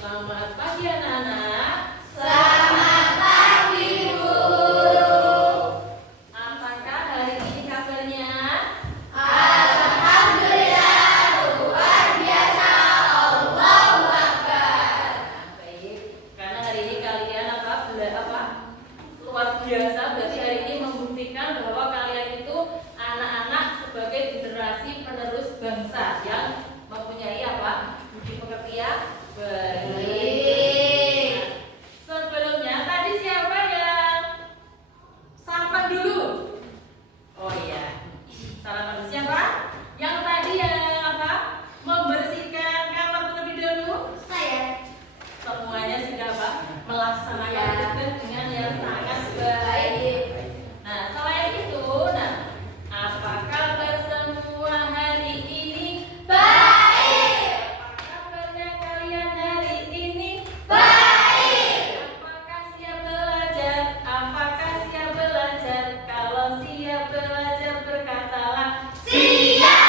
Selamat pagi anak-anak. Selamat pagi, Bu. Apakah hari ini kabarnya? Alhamdulillah, luar biasa. Allahu Akbar. Baik, karena hari ini kalian luar biasa, berarti hari ini membuktikan bahwa kalian itu anak-anak sebagai generasi penerus bangsa yang mempunyai budi pekerti yang baik. Sebelumnya tadi siapa yang sarapan dulu? Oh iya, sarapan siapa? Yang tadi yang membersihkan kamar terlebih dahulu? Saya. Semuanya sudah melaksanakan tugas dengan yang sangat baik. Nah, selain itu, apa kabar semua hari ini? Baik. Apa kabarnya kalian hari ini? Baik. Apakah siap belajar? Apakah siap belajar? Kalau siap belajar berkatalah Siap.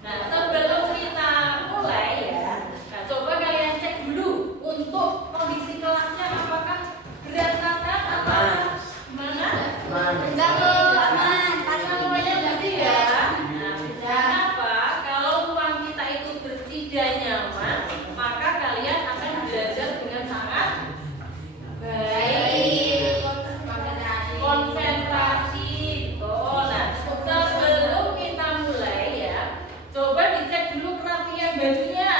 Nah, sebelum kita mulai ya, coba kalian cek dulu untuk kondisi kelasnya apakah berantakan atau gimana? Enggak, Bu. Aman. Semuanya bersih ya. Nah, kenapa? Kalau ruang kita itu bersih dan nyaman, maka kalian akan belajar dengan sangat baik. Konsentrasi. Nah, sebelum kita mulai ya, coba dicek dulu kerapian bajunya.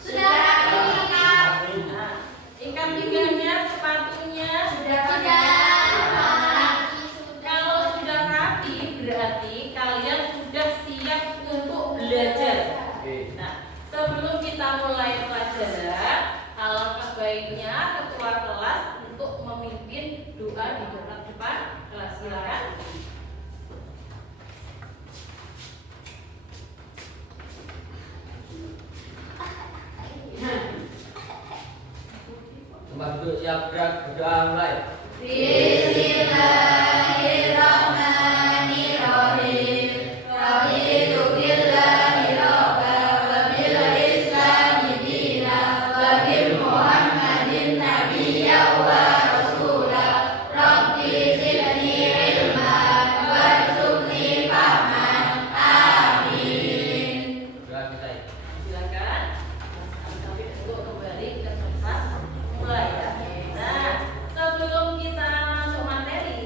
Sudah rapi. Nah, ikat pinggangnya, sepatunya Sudah. Kalau sudah rapi, berarti kalian sudah siap untuk belajar. Nah, sebelum kita mulai pelajaran, alangkah baiknya ketua kelas untuk memimpin doa di depan kelas. Silakan. Tempat duduk siap gerak, berdoa mulai. Bismillahirrahmanirrahim. Raditu billahi rabban wa bil islami dinan wa bi Muhammadin nabiyyan wa rasula. Rabbi zidni ilman warzuqni fahman. Amin. Doa kita ya. Silakan. Sampai untuk kembali ke tempat mulai ya. Nah, sebelum kita masuk materi,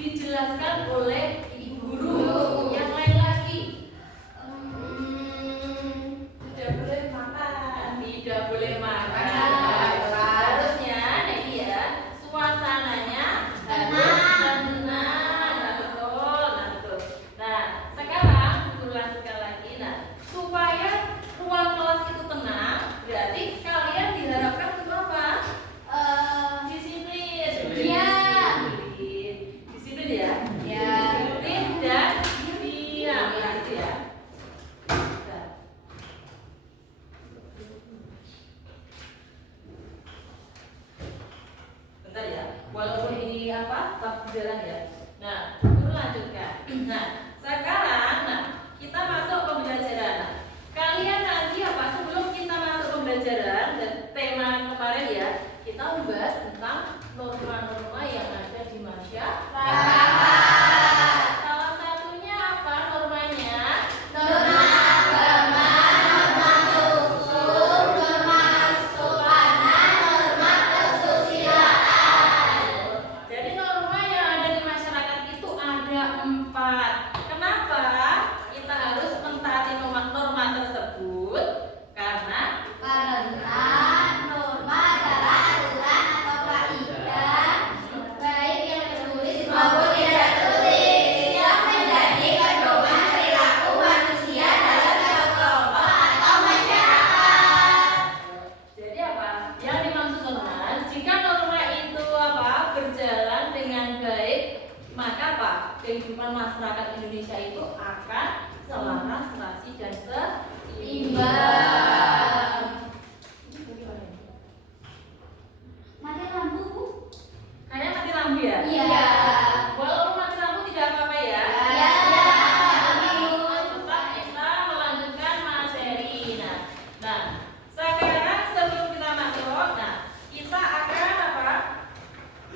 dijelaskan oleh ibu guru. Yang lain lagi. Tidak boleh makan. Tidak boleh makan. Harusnya, nah ini ya, suasananya harus tenang. Nah, betul, nah betul. Nah, sekarang guru lanjutkan lagi. Nah, supaya ruang kelas itu tenang, berarti kalian diharapkan untuk apa? Disiplin. Disiplin ya. Disiplin dan diam. Nah, itu ya. Nah. Bentar ya, walaupun ini apa, bab jalan ya. Nah, guru lanjutkan. Nah, sekarang, nah, kita masuk pembelajaran. Nah, kalian nanti apa, sebelum kita masuk pembelajaran dan tema kemarin ya, kita membahas tentang norma-norma yang ada di masyarakat. Salah satunya apa normanya? Norma agama, norma usul, norma kesopanan, norma kesusilaan. Jadi norma yang ada di masyarakat itu ada 4. Kenapa kita harus mentaati norma tersebut? Karena Norma adalah aturan atau kaidah baik yang tertulis maupun tidak tertulis yang menjadi pedoman perilaku manusia dalam suatu kelompok atau masyarakat. jadi apa? Yang dimaksud norma, jika norma itu apa berjalan dengan baik, maka apa? Kehidupan masyarakat Indonesia itu akan selaras, serasi dan seimbang. Mati lampu, Bu? Kayaknya mati lampu ya? Iya. Walaupun mati lampu tidak apa-apa ya. Ya. Tetap kita melanjutkan materi. Nah, sekarang sebelum kita masuk, nah kita akan apa?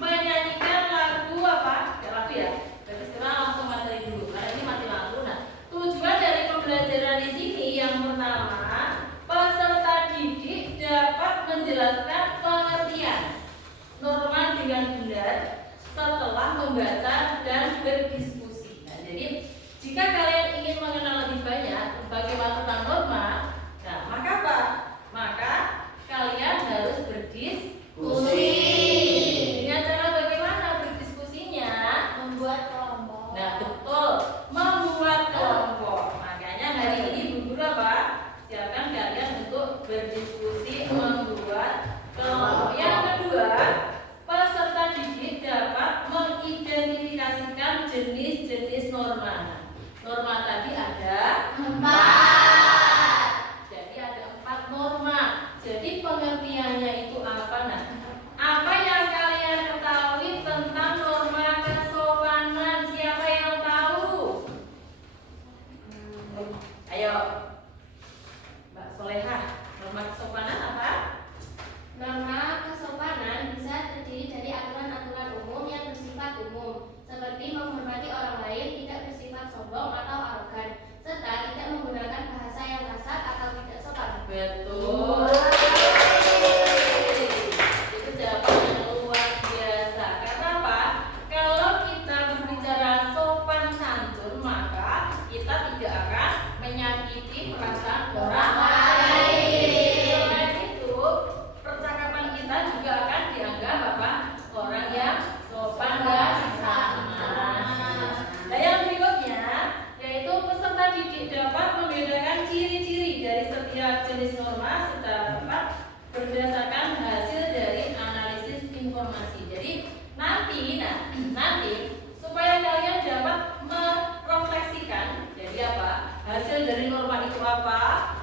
Menyanyikan lagu apa? Ya, lagu ya. Berarti sekarang langsung materi dulu. Karena ini mati lampu. Nah, tujuan dari pembelajaran di sini yang pertama, peserta didik dapat menjelaskan pengertian norma dengan benar setelah membaca dan berdiskusi. Nah, jadi jika kalian ingin mengenal lebih banyak bagaimana tentang norma, nah maka apa? Maka kalian harus berdiskusi. Dengan cara bagaimana berdiskusinya? Membuat kelompok. Nah, betul, membuat kelompok. Makanya hari ini Bu Guru apa? Siapkan kalian untuk berdiskusi membuat kelompok. Yang kedua, peserta didik dapat mengidentifikasikan jenis-jenis norma. Nah, norma tadi ada 4. Jadi ada 4 norma. Jadi pengertiannya itu apa? Nah, apa yang kalian ketahui tentang norma kesopanan? Siapa yang tahu? Ayo, Mbak Solehah. Norma kesopanan apa? Norma kesopanan bisa terdiri dari aturan-aturan umum yang bersifat umum, seperti menghormati orang lain, tidak bersifat sombong atau arogan, serta tidak menggunakan bahasa yang kasar atau tidak sopan. Betul. Itu jawaban yang luar biasa. Karena apa? Kalau kita berbicara sopan santun, maka kita tidak akan menyakiti perasaan orang lain. Selain itu, percakapan kita juga akan dianggap apa? Orang yang sopan dan santun. Nah, yang berikutnya yaitu peserta didik dapat membedakan ciri-ciri dari setiap jenis norma secara tepat berdasarkan hasil dari analisis informasi. Jadi nanti supaya kalian dapat merefleksikan, jadi apa? Hasil dari norma itu apa?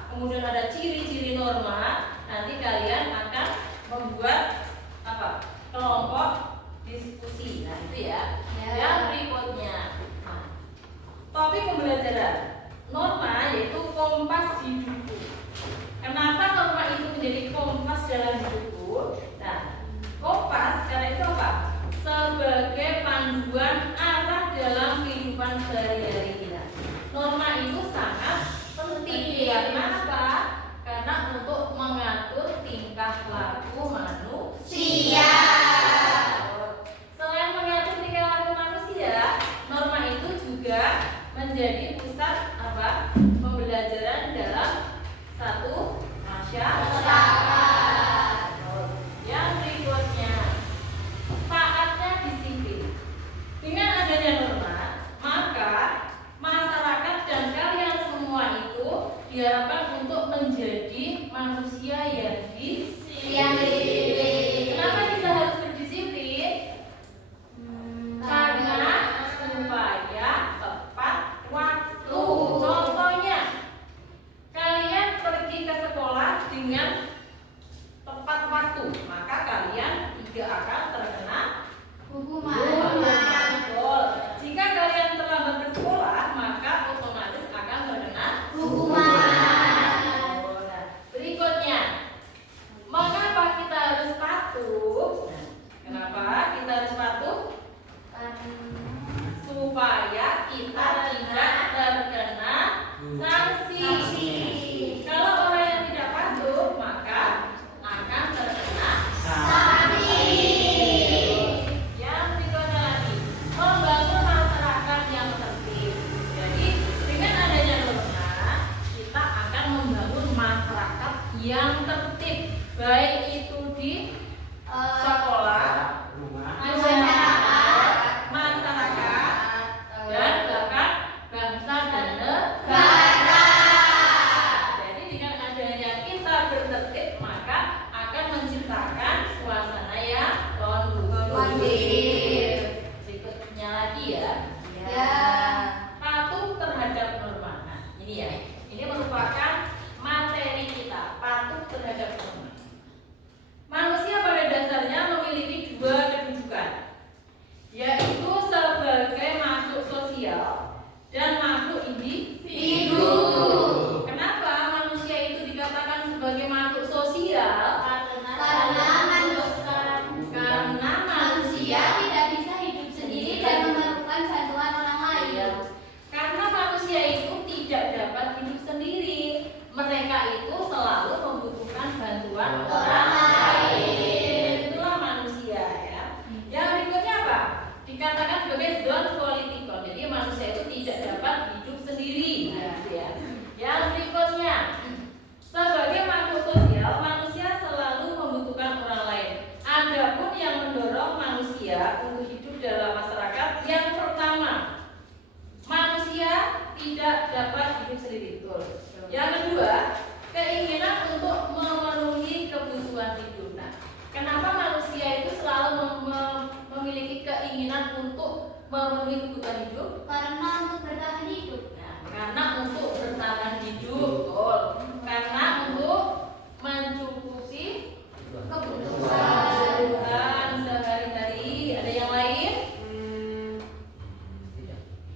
Kemudian ada ciri-ciri norma. Nanti kalian akan membuat apa? Kelompok diskusi. Nah, itu ya. Yang berikutnya. Nah, topik pembelajaran norma yaitu kompas hidupku. Kenapa norma itu menjadi kompas dalam hidupku? Nah, kompas karena itu apa? Sebagai panduan arah dalam kehidupan sehari-hari kita. Norma itu sangat penting karena apa? Karena untuk manusia untuk hidup dalam masyarakat. Yang pertama, manusia tidak dapat hidup sendiri, betul. Yang kedua, keinginan untuk memenuhi kebutuhan hidup. Nah, kenapa manusia itu selalu memiliki keinginan untuk memenuhi kebutuhan hidup? Karena untuk bertahan hidup. Nah, karena untuk bertahan hidup, betul. Karena untuk mencukupi kebutuhan sehari-hari. Ada yang lain?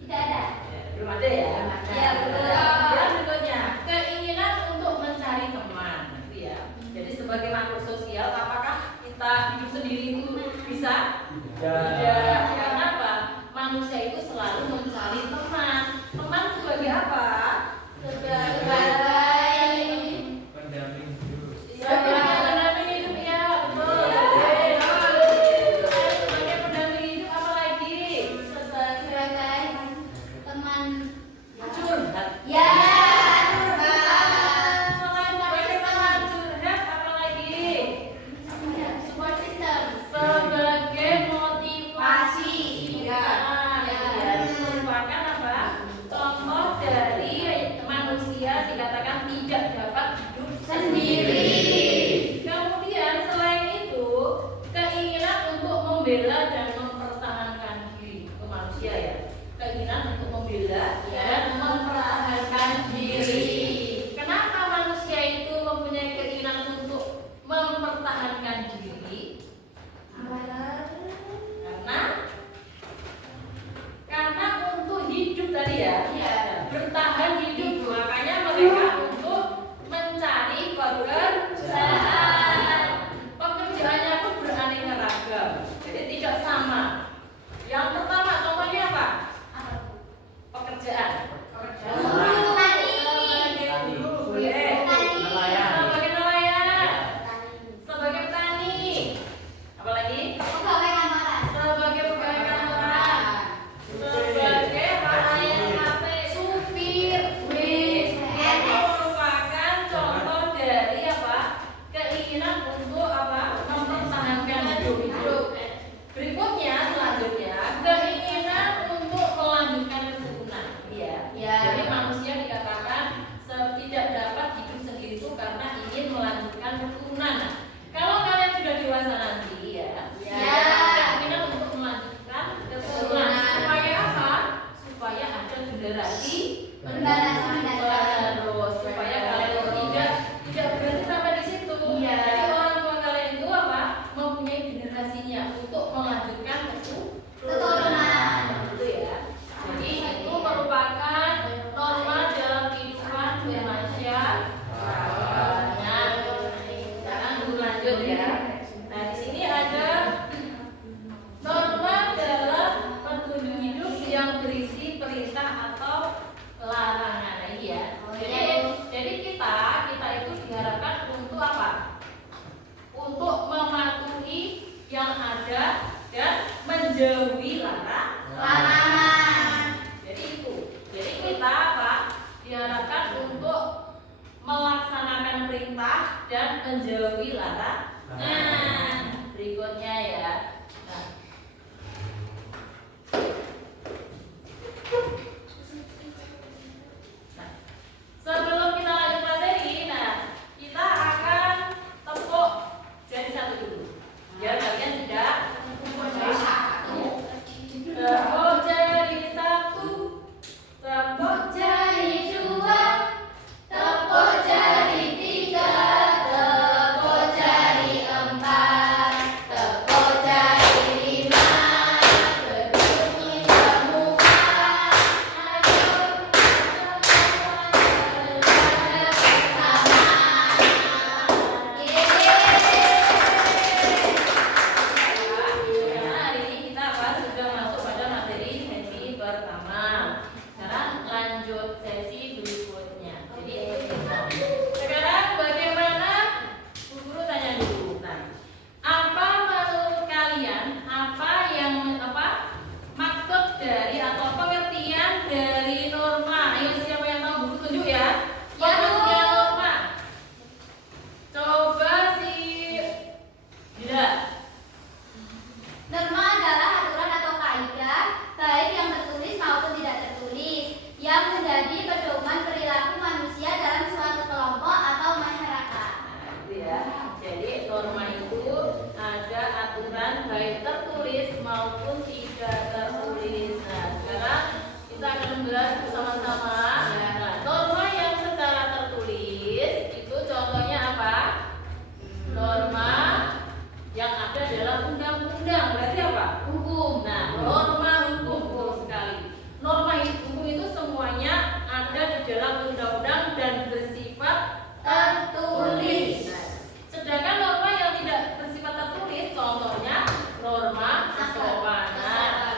Tidak ada. Belum ada ya? Ya, betul. Yang berikutnya, keinginan untuk mencari teman, gitu ya. Jadi sebagai makhluk sosial, apakah kita hidup sendiri itu bisa? Tidak. Karena apa? Manusia itu selalu mencari teman. Teman sebagai apa? Pendamping hidup. Sebagai pendamping hidup, ya, betul. Sebagai pendamping hidup apa lagi? Sebagai teman Curhat. ya. Selain sebagai teman curhat, apa lagi? Support system. Sebagai motivasi. Ya. Itu merupakan apa? Contoh dari manusia dikatakan tidak dapat hidup sendiri. Kemudian selain itu, keinginan untuk membela dan mempertahankan diri itu manusia ya. Keinginan untuk membela dan mempertahankan diri. Kenapa manusia itu mempunyai keinginan untuk mempertahankan diri? Karena untuk hidup tadi ya, bertahan hidup. Makanya mereka untuk mencari pekerjaan. Pekerjaannya pun beraneka ragam, jadi tidak sama. Yang pertama contohnya apa? Pekerjaan. Sebagai nelayan, sebagai petani, apalagi Pegawai kantoran. sebagai pegawai kantoran, sebagai supir bis. Itu merupakan contoh dari apa? Keinginan untuk apa? Mempertahankan hidup. Berikutnya selanjutnya keinginan untuk melanjutkan keturunan. Ya. Jadi manusia dikatakan tidak dapat hidup sendiri itu karena ingin melanjutkan keturunan. Nah, kalau kalian sudah dewasa nanti ya, keinginan untuk melanjutkan keturunan. Supaya apa? Supaya ada generasi terus supaya kalian itu tidak berhenti sampai di situ. Jadi orang tua kalian itu apa? Mempunyai generasinya untuk melanjutkan keturunan. Gitu ya. Jadi itu merupakan norma dalam kehidupan bermasyarakat. Sekarang dulu lanjut ya. Nah di sini ada norma dalam petunjuk hidup yang berisi perintah atau larangan. Nah, ini ya. Jadi kita itu diharapkan untuk apa? Untuk mematuhi yang ada dan menjauhi larangan. Jadi itu. Jadi kita apa? Diharapkan untuk melaksanakan perintah dan menjauhi larangan. Berikutnya ya. Nah, sebelum kita lanjut materi, kita akan tepuk jari satu dulu. Biar kalian tidak tepuk jari satu, tepuk jari dua, tepuk jari tiga, tepuk jari empat, tepuk jari maupun tidak tertulis. Nah, sekarang kita akan membahas bersama-sama. Nah, norma yang secara tertulis itu contohnya apa? Norma yang ada dalam undang-undang, berarti apa? Hukum. Nah, norma hukum, betul sekali. Norma hukum itu semuanya ada di dalam undang-undang dan bersifat tertulis. Nah, sedangkan norma yang tidak bersifat tertulis, contohnya norma kesopanan.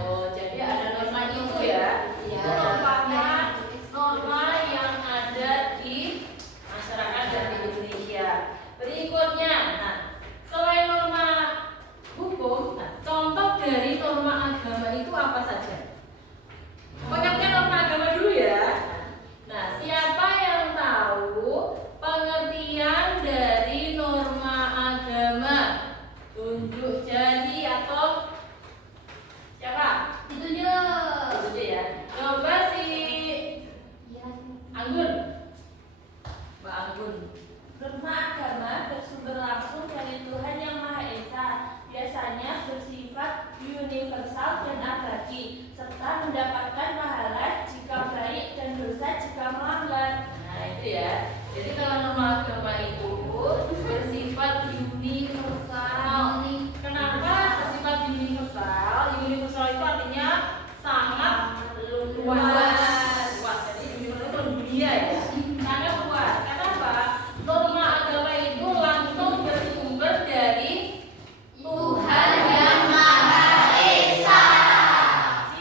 Oh, jadi ada norma itu ya. Itu merupakan norma yang ada di masyarakat dan di Indonesia. Berikutnya, nah, selain norma hukum, nah, contoh dari norma agama itu apa saja? Pengertian norma agama dulu ya. Nah, siapa yang tahu pengertian dari norma agama? Tunjuk jari atau siapa? Tunjuk ya. Coba si Anggun. Mbak Anggun. Norma agama bersumber langsung dari Tuhan Yang Maha Esa, biasanya bersifat universal dan abadi, serta mendapatkan pahala jika baik dan dosa jika melanggar. Nah, itu ya. Jadi kalau norma agama itu bersifat universal. Kenapa bersifat universal? Universal itu artinya sangat luas. Jadi universal itu dunia ya. Sangat luas. Kenapa? Norma agama itu langsung bersumber dari Tuhan Yang Maha Esa.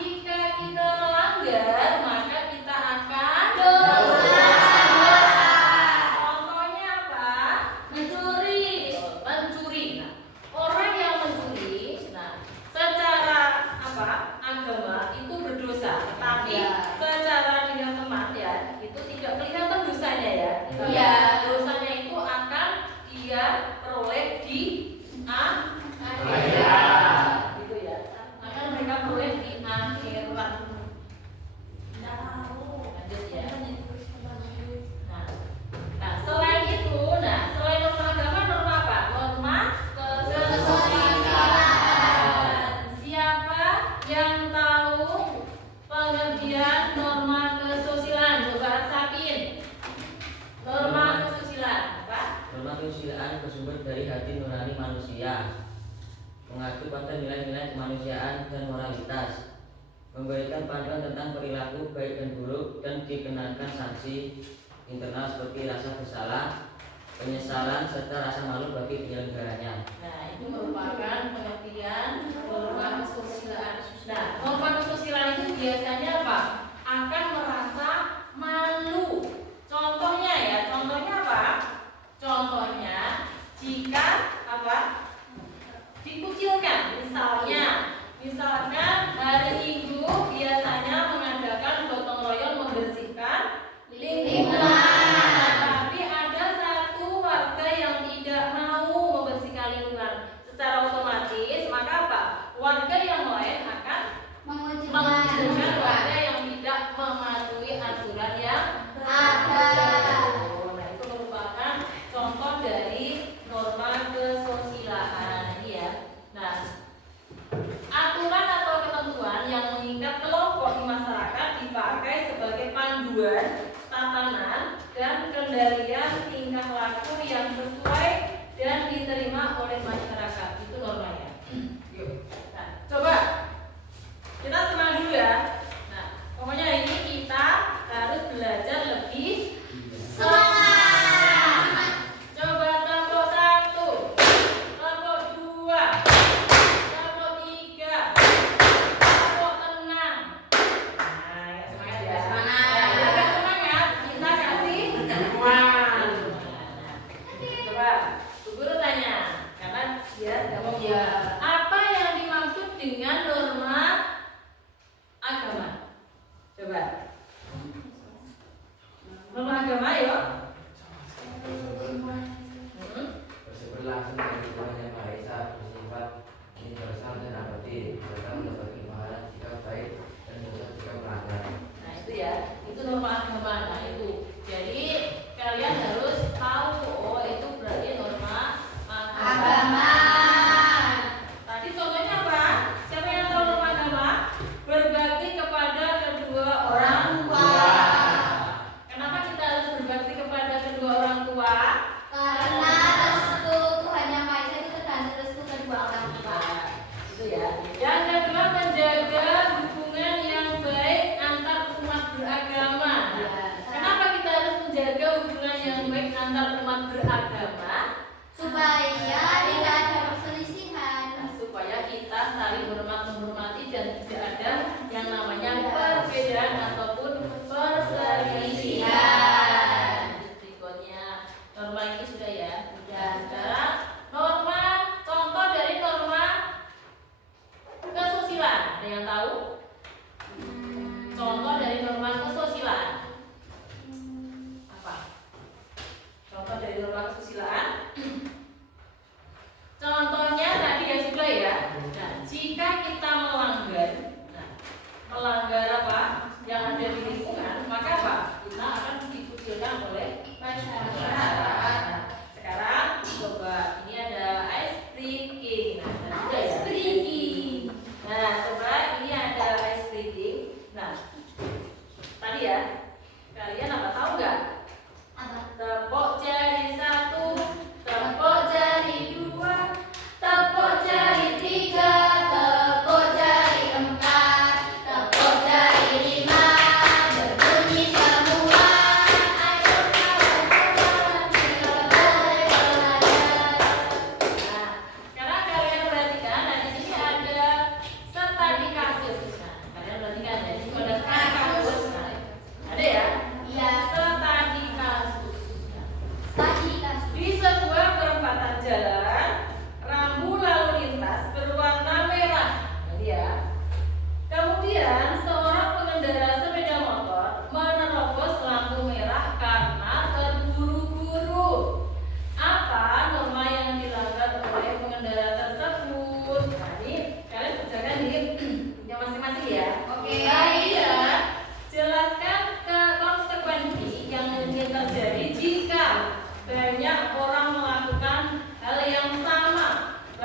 jika kita melanggar, maka kita akan Dosa. Contohnya apa? Mencuri. Mencuri. Nah, orang yang mencuri, nah, secara apa? Agama itu berdosa, tapi secara dengan teman ya, itu tidak kelihatan dosanya ya. Iya. Dosanya itu akan dia peroleh di gitu ya. Akan mereka peroleh di akhirat. Lanjut ya. Nah, selain itu, selain norma agama, norma apa? Norma kesusilaan. Siapa yang tahu pengertian norma kesusilaan? Coba rasain. Norma kesusilaan apa? Norma kesusilaan bersumber dari hati nurani manusia, mengacu pada nilai-nilai kemanusiaan dan moralitas, memberikan panduan tentang perilaku baik dan buruk, dan dikenakan sanksi internal seperti rasa bersalah, penyesalan, serta rasa malu bagi penyelenggaranya. Nah, itu merupakan pengertian norma kesusilaan. Nah, norma kesusilaan itu biasanya apa? Akan merasa malu. Contohnya ya, contohnya apa? Contohnya jika apa? Dikucilkan. Misalkan hari Minggu biasanya mengadakan gotong royong membersihkan lingkungan. Tapi ada satu warga yang tidak mau membersihkan lingkungan. Secara otomatis, maka apa? Warga yang lain akan mengucilkan warga yang tidak mematuhi aturan yang ada. Nah, itu merupakan contoh dari norma kesusilaan ya. Nah, aturan atau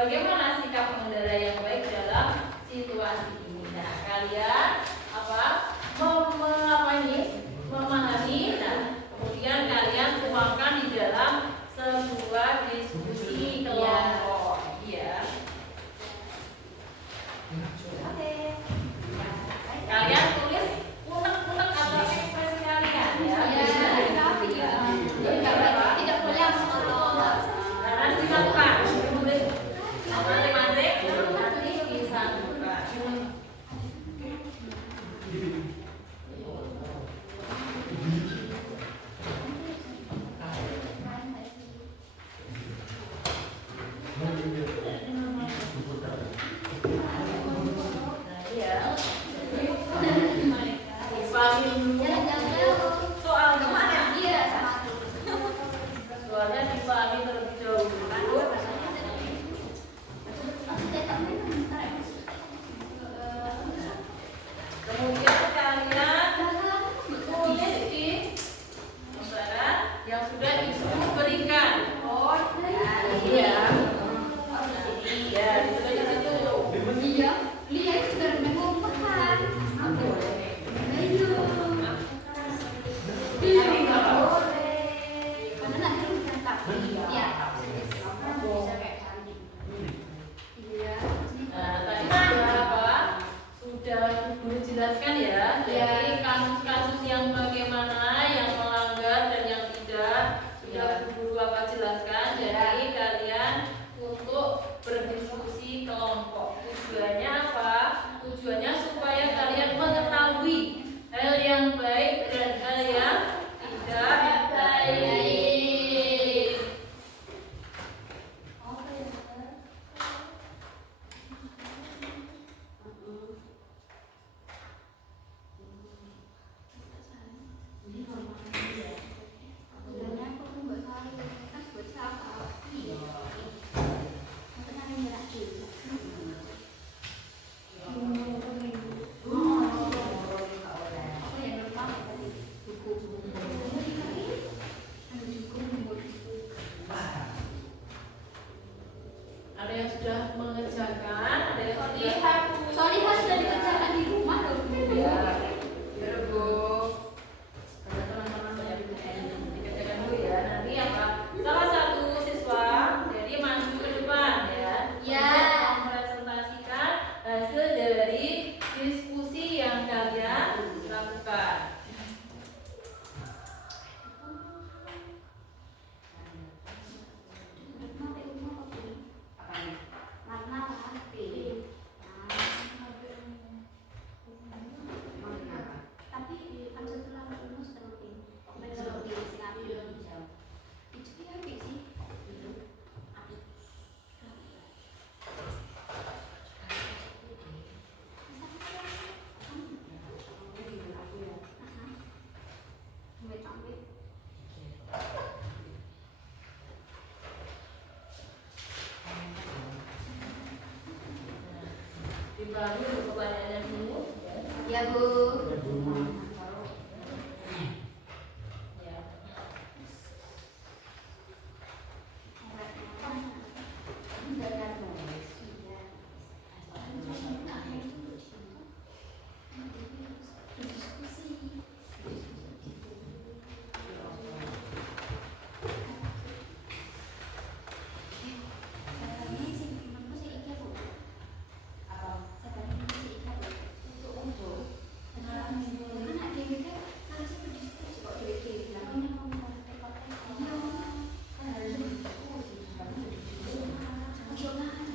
bagaimana sikap pengendara yang baik dalam situasi ini. Nah, kalian memahami. Nah, kemudian kalian tuangkan di dalam sebuah diskusi kelompok. Ya. Kalian tulis unek-unek atau ekspresi kalian ya. Tidak boleh Karena disatukan, tulis masing-masing nanti disatukan. Nah, ya. Dipahami dulu. Soal kemana? Soalnya dipahami terlebih dahulu. Kemudian kalian tulis di lembaran yang sudah ibu berikan. Iya. Iya, ditulis di situ. Nah, tadi sudah guru jelaskan ya. Jadi kasus-kasus yang bagaimana, yang melanggar dan yang tidak sudah guru jelaskan. Jadi kalian untuk berdiskusi kelompok. Tujuannya apa? Tujuannya supaya kalian mengetahui hal yang baik dan hal yang tidak baik. Ada yang sudah mengerjakan, ada yang sudah dikerjakan di rumah loh. ya, Bu. Ada teman-teman banyak dikerjakan dulu ya. Nanti salah satu siswa jadi maju ke depan ya. Ya. Untuk mempresentasikan hasil dari diskusi yang kalian lakukan. Dibagi untuk pertanyaannya dulu. Ya, Bu. Ya. Coba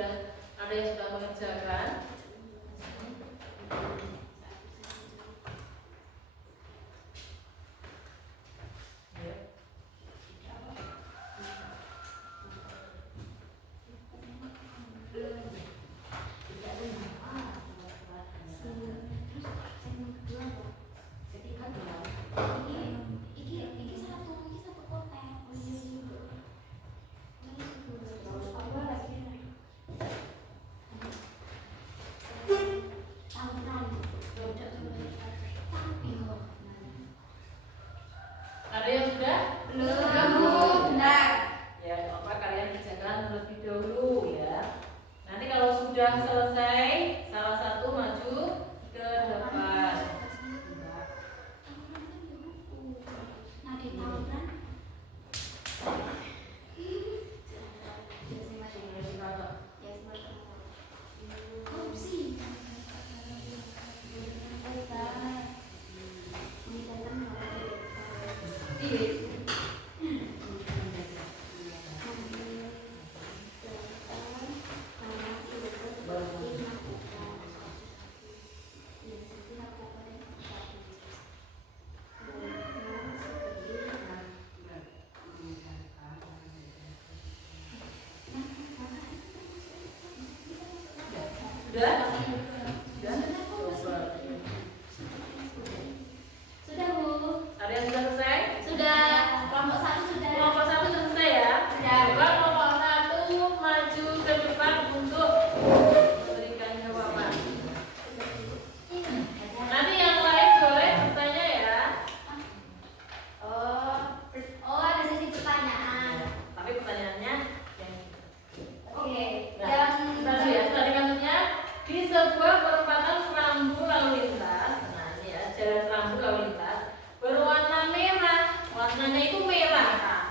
sudah ada yang sudah mengerjakan? Ada yang sudah? Belum. Benar. Ya, apa kalian kerjakan terlebih dahulu ya. Nanti kalau sudah selesai, salah satu maju ke depan. Sudah? Sudah? Sudah, Bu. Ada yang sudah selesai? Sudah. Kelompok 1 sudah. Kelompok 1 selesai ya? Coba kelompok 1 maju ke depan untuk memberikan jawaban. Nanti yang lain boleh bertanya ya. Oh, ada sesi pertanyaan. Tapi pertanyaannya yang Oke. nah, tadi ya, tadi maksudnya di sebuah perempatan rambu lalu lintas, nah ini ya, jalan rambu lalu lintas berwarna merah, warnanya itu merah. Nah,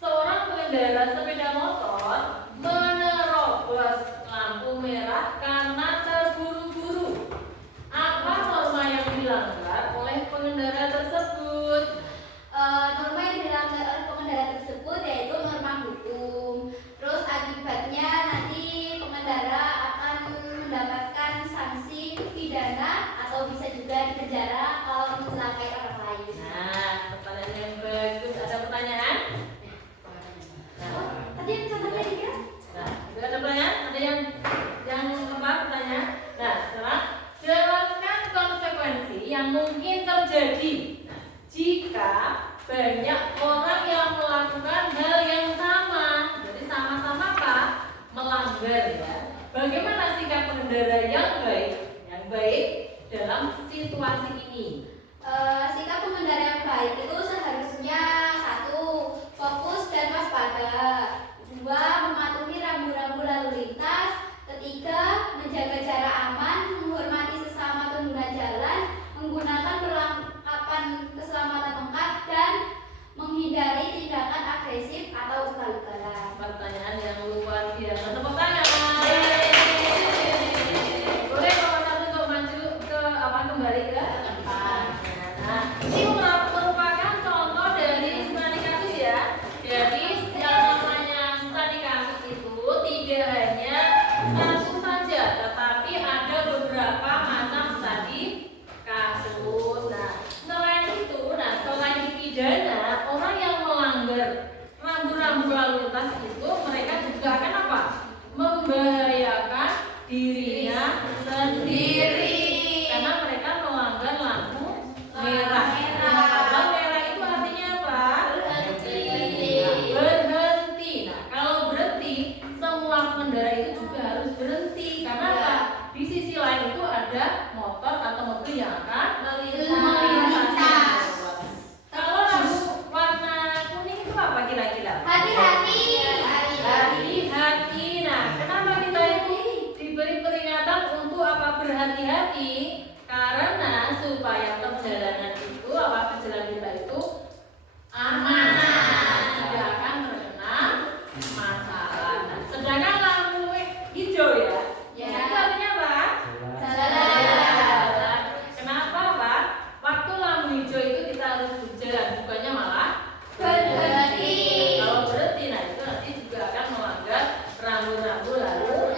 seorang pengendara sepeda motor menerobos lampu merah karena terburu-buru. Apa norma yang dilanggar oleh pengendara tersebut? Norma yang dilanggar oleh pengendara tersebut yaitu norma hukum. Terus akibatnya nanti pengendara akan mendapatkan sanksi pidana atau bisa juga dipenjara kalau mencelakai orang lain. Nah, pertanyaan yang bagus. Ada pertanyaan? Nah, Tadi yang contoh tadi kan? nah, ada pertanyaan? Ada yang apa pertanyaan? Nah, sekarang jelaskan konsekuensi yang mungkin terjadi jika banyak orang yang melakukan hal yang sama. Jadi sama-sama apa? Melanggar ya. Bagaimana sikap pengendara yang baik? Yang baik dalam situasi ini. Sikap pengendara yang baik itu seharusnya 1. Fokus dan waspada. 2. Mematuhi rambu-rambu lalu lintas. 3. Menjaga jarak aman, menghormati sesama pengguna jalan, menggunakan perlengkapan keselamatan lengkap dan menghindari tindakan agresif atau ugal-ugalan. Pertanyaan yang luar biasa. Tepuk tangan. Boleh kalau satu untuk maju ke kembali ke depan. Nah, ini merupakan contoh dari studi kasus ya. Jadi yang namanya studi kasus itu tidak hanya satu saja, tetapi ada beberapa macam studi kasus. Nah, selain itu, selain dipidana, orang yang melanggar rambu-rambu lalu lintas itu mereka juga akan apa? Membahayakan dirinya sendiri karena mereka melanggar lampu merah. Lampu merah itu artinya apa? Berhenti. Nah, kalau berhenti, semua pengendara itu juga harus berhenti. Karena apa? Di sisi lain itu ada motor atau mobil yang akan melintas. Kalau lampu warna kuning itu apa kira-kira? Hati-hati. Hati-hati. Nah, kenapa kita itu diberi peringatan untuk apa berhati-hati? Karena supaya perjalanan itu perjalanan kita itu aman, tidak akan terkena masalah. Nah, sedangkan lampu hijau ya, itu artinya apa? Jalan. Kenapa Pak? Waktu lampu hijau itu kita harus berjalan, bukannya malah Berhenti. kalau berhenti, nah itu nanti juga akan melanggar rambu-rambu lalu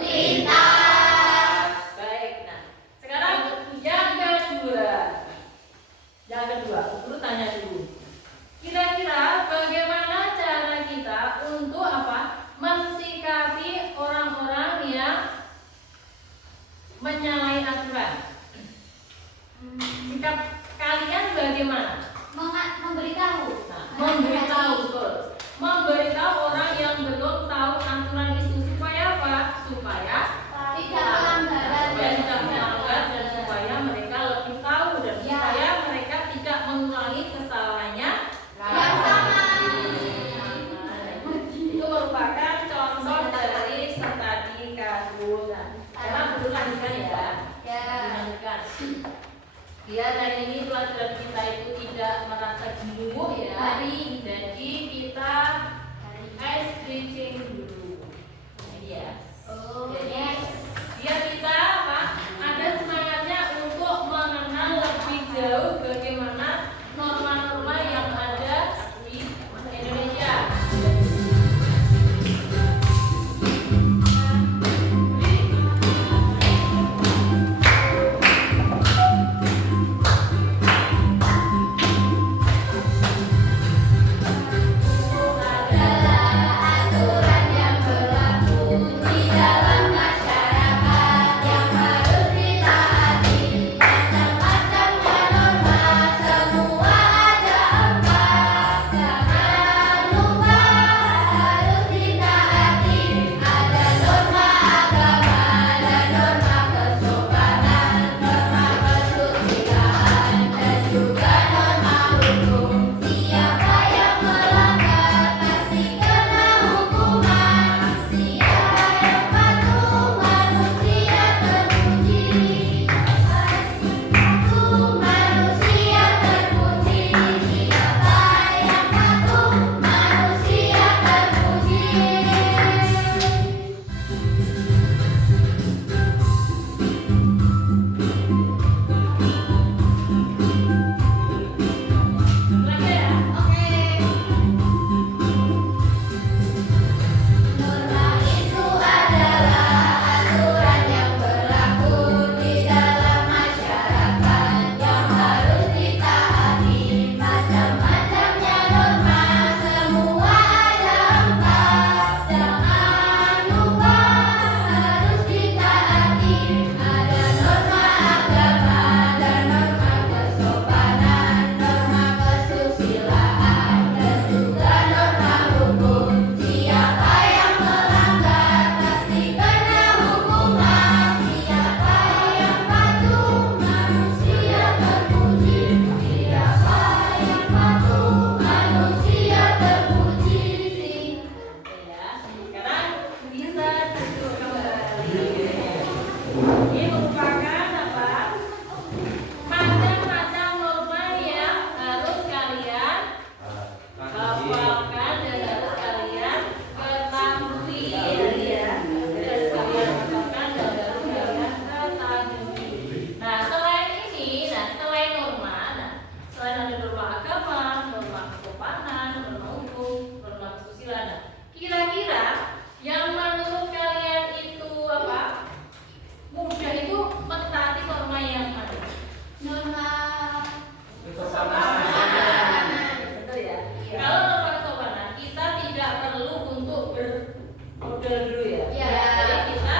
model dulu ya. Ya. Jadi kita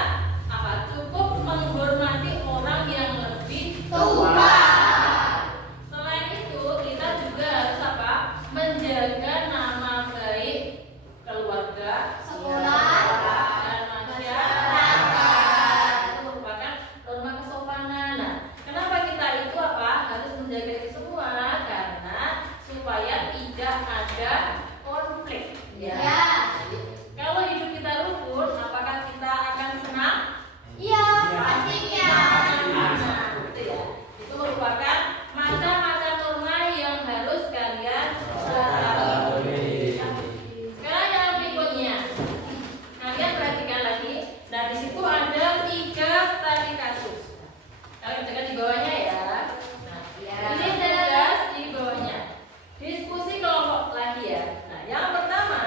apa? Cukup menghormati orang yang lebih Tua. Selain itu, kita juga harus apa? Menjaga nama baik keluarga, Sekolah. dan masyarakat. Itu merupakan norma kesopanan. Nah, kenapa kita itu apa? Harus menjaga itu semua karena supaya tidak ada konflik. Ya. Kalau hidup kita rukun, apakah kita akan senang? Iya, pastinya. Nah, gitu ya. Itu merupakan macam-macam norma yang harus kalian ketahui. Sekarang yang berikutnya, kalian perhatikan lagi. Nah, di situ ada 3 studi kasus. Kalian bacakan di bawahnya ya. Nah, ini tugas di bawahnya. Diskusi kelompok lagi ya. Nah, yang pertama,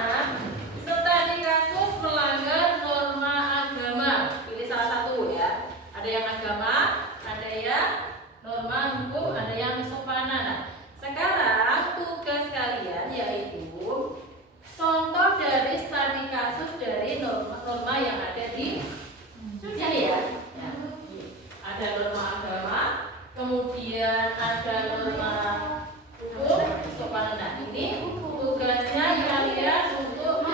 studi kasus melanggar norma agama. Pilih salah satu ya. Ada yang agama, ada yang norma hukum, ada yang kesopanan. Nah, sekarang tugas kalian yaitu contoh dari studi kasus dari norma yang ada di sini ya. Ya. Ada norma agama, kemudian ada norma hukum, kesopanan. Nah, ini tugasnya kalian untuk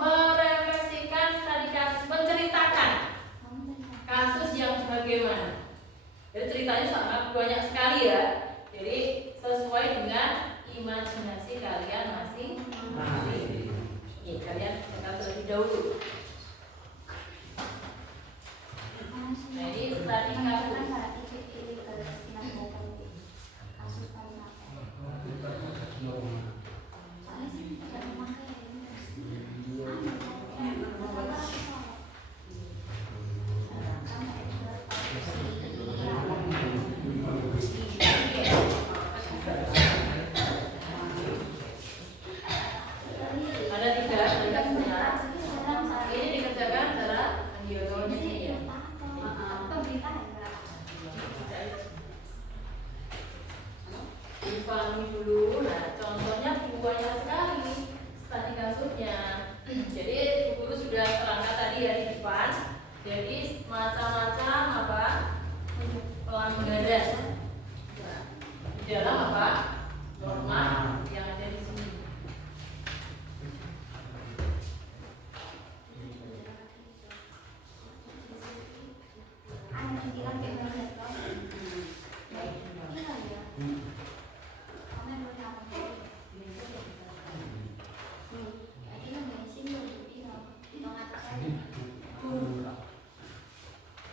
merefleksikan studi kasus, menceritakan kasus yang bagaimana. Jadi ceritanya sangat banyak sekali ya. Jadi sesuai dengan imajinasi kalian masing-masing. Ini kalian akan terlebih dahulu. Nah, ini studi kasus. Ada 3 studi kasusnya. Ini dikerjakan secara individualnya ya. Dipahami dulu. Nah, contohnya banyak sekali studi kasusnya. Jadi guru sudah terangkat tadi ya di depan. Jadi macam-macam apa pelanggaran nah, di dalam apa norma yang ada di sini.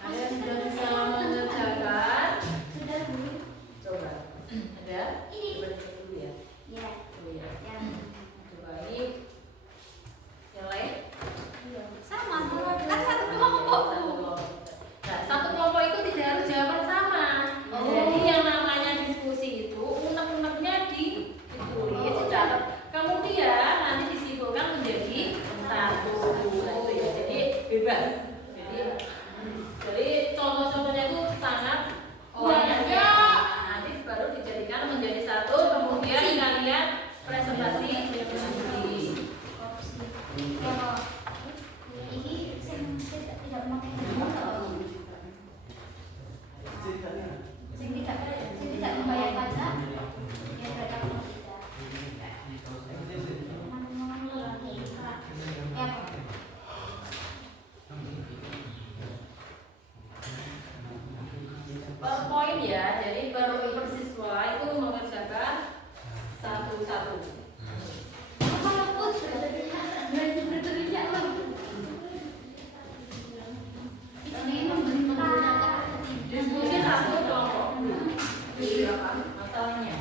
Ada yang sudah bisa mengerjakan? Coba. Ada? Coba dicek dulu ya. Dulu ya. Coba ini yang lain. Sama, kan satu kelompok. Nah, satu kelompok itu tidak harus jawaban sama. Jadi yang namanya diskusi itu unek-uneknya ditulis, dicatat. Kemudian nanti disimpulkan menjadi satu. Nah, itu ya. Jadi bebas. Jadi contoh-contohnya itu sangat banyak. Nanti baru dijadikan menjadi satu. Kemudian kalian presentasi sendiri. Tidak membayar pajak, ya mereka tidak. Per poin ya, jadi per siswa itu mengerjakan satu-satu. Diskusi satu kelompok. Jadi apa masalahnya?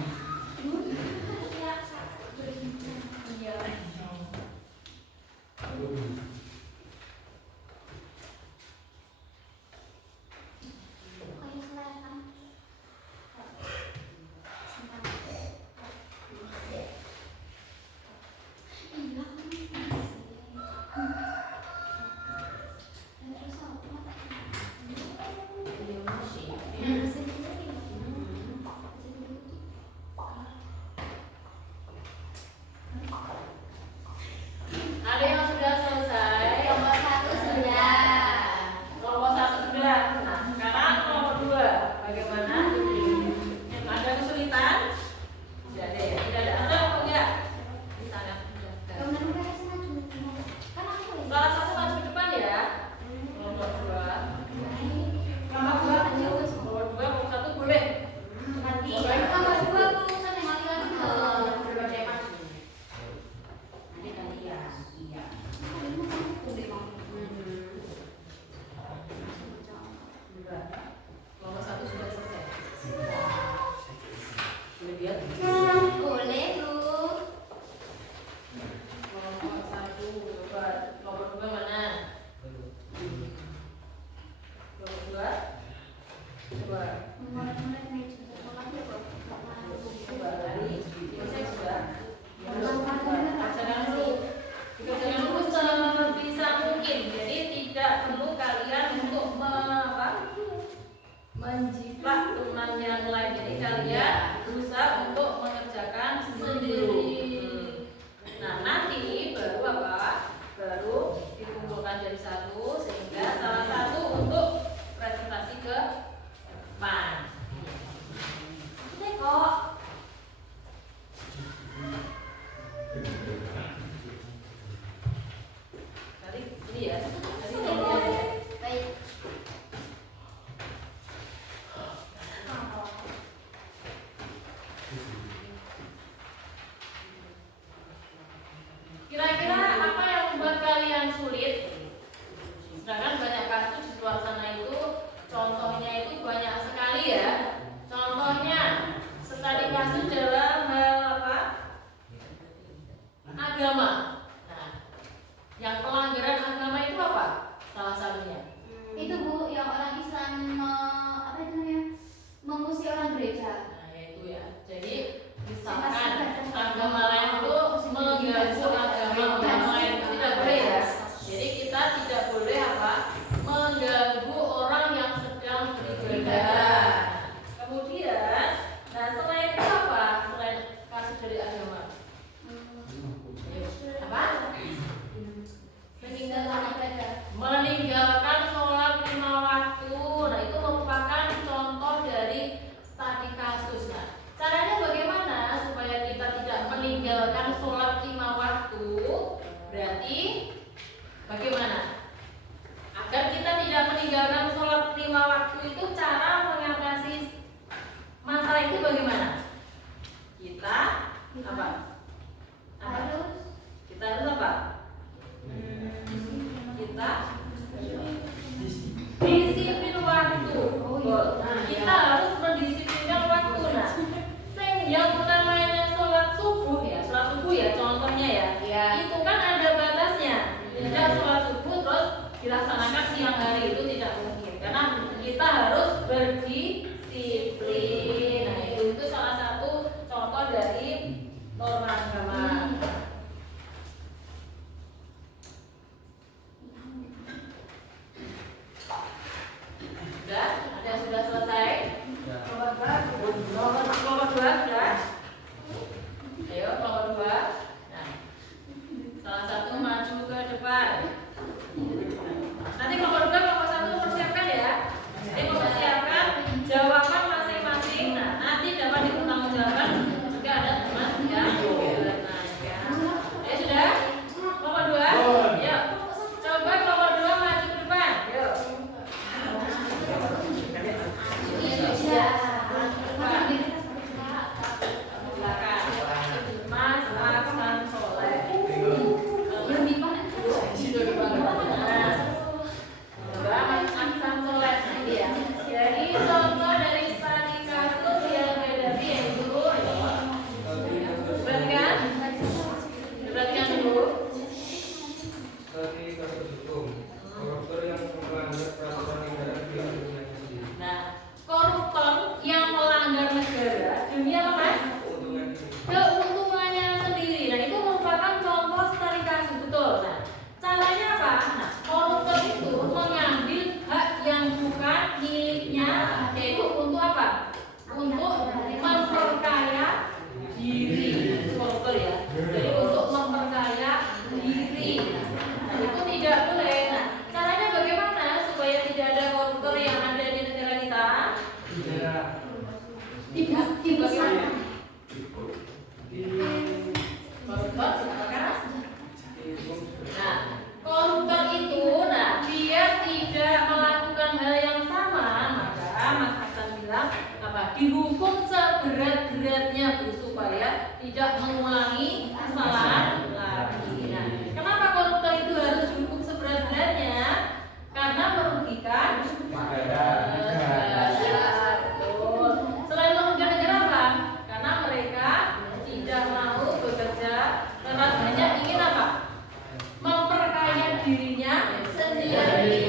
dipecah jadi satu sehingga salah satu untuk presentasi ke depan. Ini kok. Tadi ini ya. Tadi ini ya. Baik. Kira-kira apa yang membuat kalian sulit? Sedangkan banyak kasus di luar sana itu contohnya itu banyak sekali ya. Contohnya studi kasus dalam hal apa? Agama. Nah, yang pelanggaran agama itu apa? Salah satunya. Itu Bu, yang orang Islam apa itu namanya? Mengusir orang gereja. Nah, itu ya. Jadi misalkan agama lain itu mengganggu agama lain itu tidak boleh ya. Jadi kita tidak boleh apa? Mengganggu orang yang sedang beribadah. Kemudian, nah selain itu apa? Selain kasus dari agama. Apa? Meninggalkan ibadah. Meninggalkan sholat 5 waktu. Nah itu merupakan contoh dari studi kasus. Nah caranya bagaimana supaya kita tidak meninggalkan sholat 5 waktu? Berarti bagaimana? Agar kita tidak meninggalkan sholat 5 waktu itu cara mengatasi masalah itu bagaimana? Kita apa? Kita harus apa? Kita disiplin waktu. Nah, kita harus mendisiplinkan waktu. Nah, yang namanya sholat subuh ya, contohnya ya, itu kan ada batasnya. Tidak sholat subuh terus dilaksanakan siang hari itu tidak mungkin, karena kita harus berdisiplin. Nah, itu salah satu contoh dari norma agama. Sudah? Ada yang sudah selesai? Nomor 2 sudah? Ayo, nomor 2. Nah, salah satu maju ke depan. Nanti nomor 2, nomor 1 persiapkan ya. Jadi mempersiapkan jawaban masing-masing. Nah, nanti dapat dipertanggungjawabkan jika ada teman yang bertanya. Ayo sudah? Nomor 2? Yuk. Coba nomor 2 maju ke depan. Yuk. Mas Aksan Soleh. Mas Aksan Soleh. Jadi contoh dari studi kasus yang dihadapi yaitu perhatikan dulu. Studi kasus hukum koruptor yang melanggar peraturan negara di dunia sendiri. Nah, koruptor yang melanggar negara demi apa mas? Keuntungannya sendiri. Nah itu merupakan contoh studi kasus, betul. Nah caranya apa? Nah koruptor itu mengambil hak yang bukan miliknya, yaitu untuk apa? Untuk memperkaya diri. Itu koruptor ya. Jadi untuk memperkaya diri. Nah itu tidak boleh. Nah caranya bagaimana supaya tidak ada koruptor yang ada di negara kita? Ibu bagaimana? Koruptor silakan. Nah, koruptor itu, nah dia tidak melakukan hal yang sama, maka Mas Hasan bilang apa? Dihukum seberat-beratnya Bu, supaya tidak mengulangi kesalahan lagi. Nah, kenapa koruptor itu harus dihukum seberat-beratnya? Karena merugikan negara. Selain merugikan negara apa? Karena mereka tidak mau bekerja keras, hanya ingin apa? Memperkaya dirinya sendiri.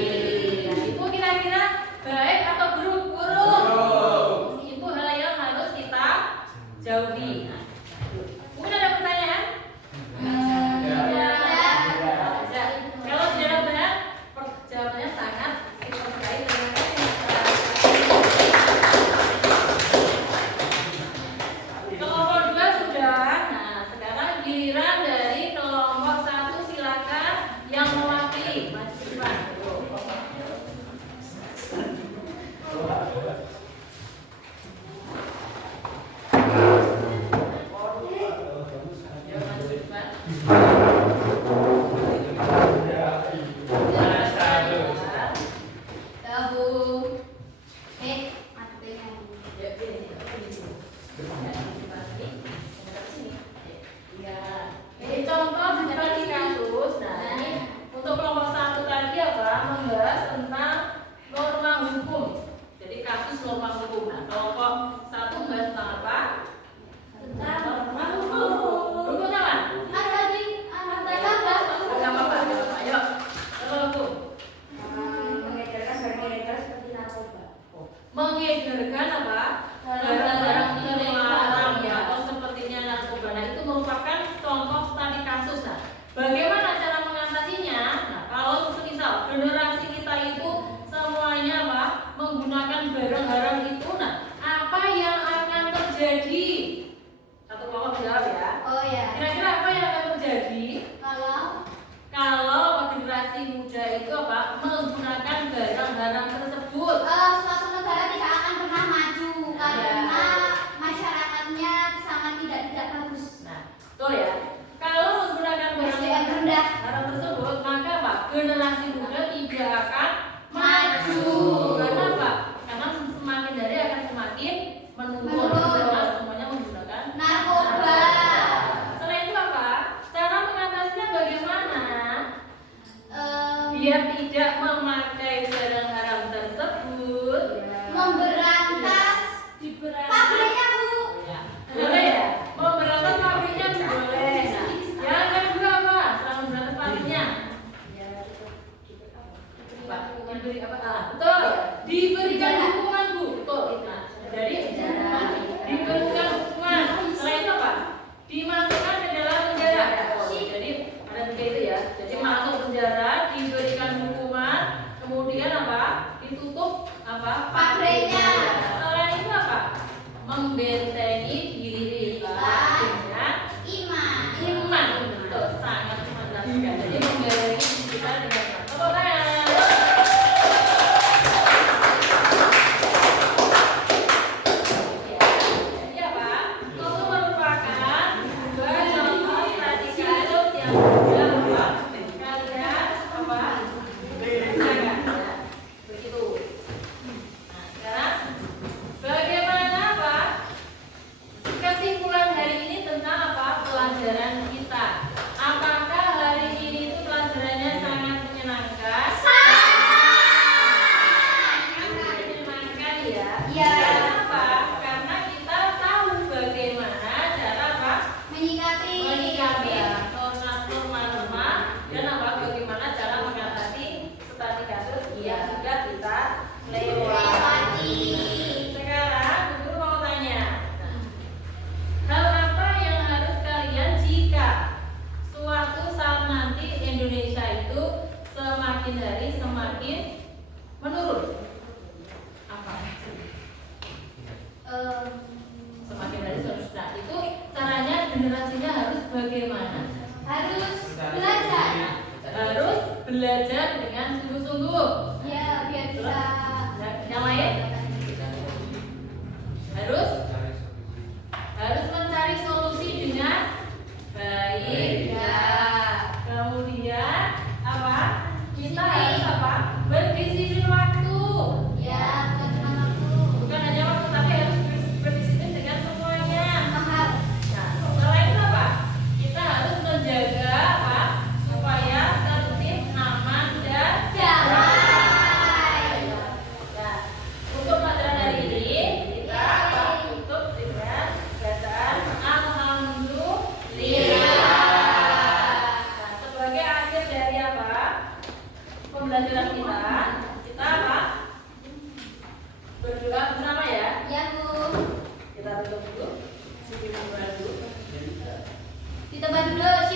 Nah, itu kira-kira baik atau buruk? Buruk. Itu hal yang harus kita jauhi. Nah, mungkin ada pertanyaan? Ya. Kalau tidak ada pertanyaan, jawabannya sangat simpel sekali. Terima kasih. Kelompok 2 sudah. Nah, sekarang giliran dari kelompok 1, silakan yang mewakili. Maju. kasus norma hukum. Nah, kelompok 1 membahas tentang apa? Tentang norma hukum. Hukumnya apa? Ada di Agak apa? Ayo. Norma hukum. Mengedarkan barang ilegal seperti narkoba. Mengedarkan apa? Barang-barang terlarang ya, atau sepertinya narkoba. Nah, itu merupakan contoh studi kasus. Nah, bagaimana cara mengatasinya? Nah, kalau semisal generasi kita itu semuanya apa? Menggunakan barang-barang itu, nah, apa yang akan terjadi? Satu kelompok jawab ya. Oh ya. Kira-kira apa yang akan terjadi kalau generasi muda itu apa? Menggunakan barang-barang tersebut? Suatu negara tidak akan pernah maju karena masyarakatnya sangat tidak bagus. Nah, betul ya. Kalau menggunakan SDM rendah. barang tersebut, maka apa? Generasi muda tidak akan maju. Karena apa? Karena semakin dari akan semakin menurun. Karena semuanya menggunakan Narkoba. Selain itu apa? Cara mengatasinya bagaimana? Biar tidak memakai barang haram tersebut. Memberantas pabriknya, Bu. Ya. Boleh ya? Memberantas pabriknya boleh. Nah, yang kedua apa? Setelah memberantas pabriknya, Pak, diberi apa? Betul. Diberikan hukuman, Bu. Betul. Nah, jadi diberikan hukuman. Selain itu apa? Dimasukkan ke dalam penjara. Jadi ada tiga itu ya. Jadi masuk penjara, diberikan hukuman, kemudian apa? Ditutup apa? Pabriknya. Selain itu apa? Membentengi diri kita dengan iman. Betul, sangat mantap sekali. Jadi membentengi diri kita dengan iman. Tepuk tangan. Jadi apa? Itu merupakan dua contoh studi kasus yang sudah apa? Kalian apa? Gunakan ya. Begitu. Nah, sekarang bagaimana apa? Kesimpulan hari ini tentang apa? Pelajaran kita. Apakah hari ini itu pelajarannya sangat menyenangkan? Menyenangkan ya. Iya. Kenapa? Karena kita tahu bagaimana cara apa? Menyikapi norma-norma dan apa? Bagaimana cara mengatasi studi kasus yang sudah kita lewati. Sekarang guru mau tanya. Hal apa yang harus kalian jika suatu saat nanti Indonesia itu semakin hari semakin menurun? Apa? Semakin hari sudah itu caranya generasinya harus bagaimana? Harus belajar. Harus belajar dengan sungguh-sungguh. Ya, biar bisa. Yang lain harus mencari solusi dengan baik. Ya. Kemudian apa? Kita harus apa? Berdisiplin waktu. Ya, bukan cuma waktu. Bukan hanya waktu, tapi harus berdisiplin dengan semuanya. Paham. Nah, selain itu apa? Kita harus menjaga apa? Supaya tertib, aman dan Damai. Nah, untuk pelajaran hari ini kita apa? Tutup dengan bacaan Alhamdulillah. Nah, sebagai akhir dari apa? Pembelajaran kita apa? Berdoa bersama ya. Ya, Bu. Kita tutup dulu. Kita bantu dulu.